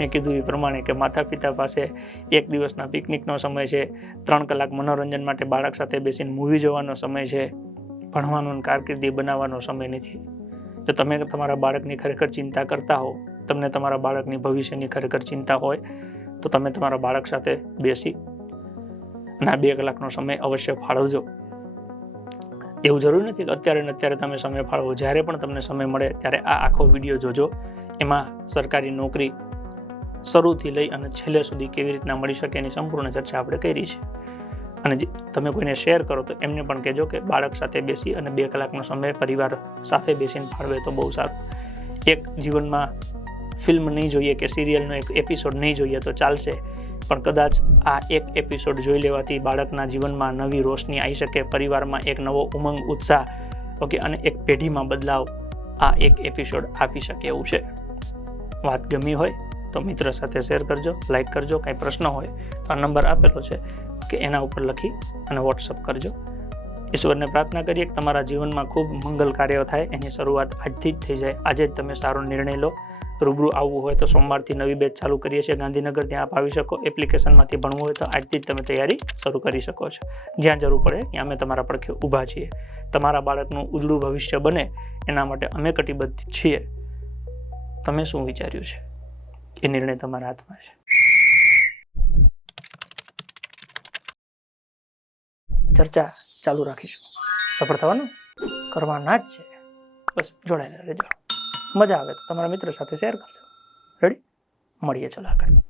મેં કીધું એ પ્રમાણે કે માતા પિતા પાસે એક દિવસના પિકનિકનો સમય છે, ત્રણ કલાક મનોરંજન માટે બાળક સાથે બેસીને મૂવી જોવાનો સમય છે, ભણવાનો અને કારકિર્દી બનાવવાનો સમય નથી. જો તમે તમારા બાળકની ખરેખર ચિંતા કરતા હો, તમને તમારા બાળકની ભવિષ્યની ખરેખર ચિંતા હોય, તો તમે તમારા બાળક સાથે બેસી અને આ બે કલાકનો સમય અવશ્ય ફાળવજો. એવું જરૂરી નથી કે અત્યારે ને અત્યારે તમે સમય ફાળવો. જ્યારે પણ તમને સમય મળે ત્યારે આ આખો વીડિયો જોજો. એમાં સરકારી નોકરી શરૂથી લઈ અને છેલ્લે સુધી કેવી રીતના મળી શકે એની સંપૂર્ણ ચર્ચા આપણે કરી છે. અને જે તમે કોઈને શેર કરો તો એમને પણ કહેજો કે બાળક સાથે બેસી અને બે કલાકનો સમય પરિવાર સાથે બેસીને ફાળવે તો બહુ સારું. એક જીવનમાં ફિલ્મ નહીં જોઈએ કે સિરિયલનો એક એપિસોડ નહીં જોઈએ તો ચાલશે. પણ કદાચ આ એક એપિસોડ જોઈ લેવાથી બાળકના જીવનમાં નવી રોશની આવી શકે, પરિવારમાં એક નવો ઉમંગ, ઉત્સાહ, ઓકે, અને એક પેઢીમાં બદલાવ આ એક એપિસોડ આપી શકે એવું છે. વાત ગમી હોય તો મિત્ર સાથે શેર કરજો લાઈક કરજો, કાંઈ પ્રશ્ન હોય તો આ નંબર આપેલો છે કે એના ઉપર લખી અને વોટ્સઅપ કરજો. ઈશ્વરને પ્રાર્થના કરીએ કે તમારા જીવનમાં ખૂબ મંગલ કાર્યો થાય, એની શરૂઆત આજથી જ થઈ જાય. આજે જ તમે સારો નિર્ણય લો. રૂબરૂ આવવું હોય તો સોમવારથી નવી બેચ ચાલુ કરીએ છીએ. ગાંધીનગર ત્યાં આપ આવી શકો. એપ્લિકેશનમાંથી ભણવું હોય તો આજથી જ તમે તૈયારી શરૂ કરી શકો છો. જ્યાં જરૂર પડે ત્યાં અમે તમારા પડખે ઊભા છીએ. તમારા બાળકનું ઉજળું ભવિષ્ય બને. એના માટે અમે કટિબદ્ધ છીએ. તમે શું વિચાર્યું છે? એ નિર્ણય તમારા હાથમાં છે. ચર્ચા ચાલુ રાખીશું. સફળ થવાનું કરવાના જ છે. બસ જોડાયેલા રહેજો. મજા આવે તો તમારા મિત્ર સાથે શેર કરજો. રેડી મળીએ ચલો આગળ.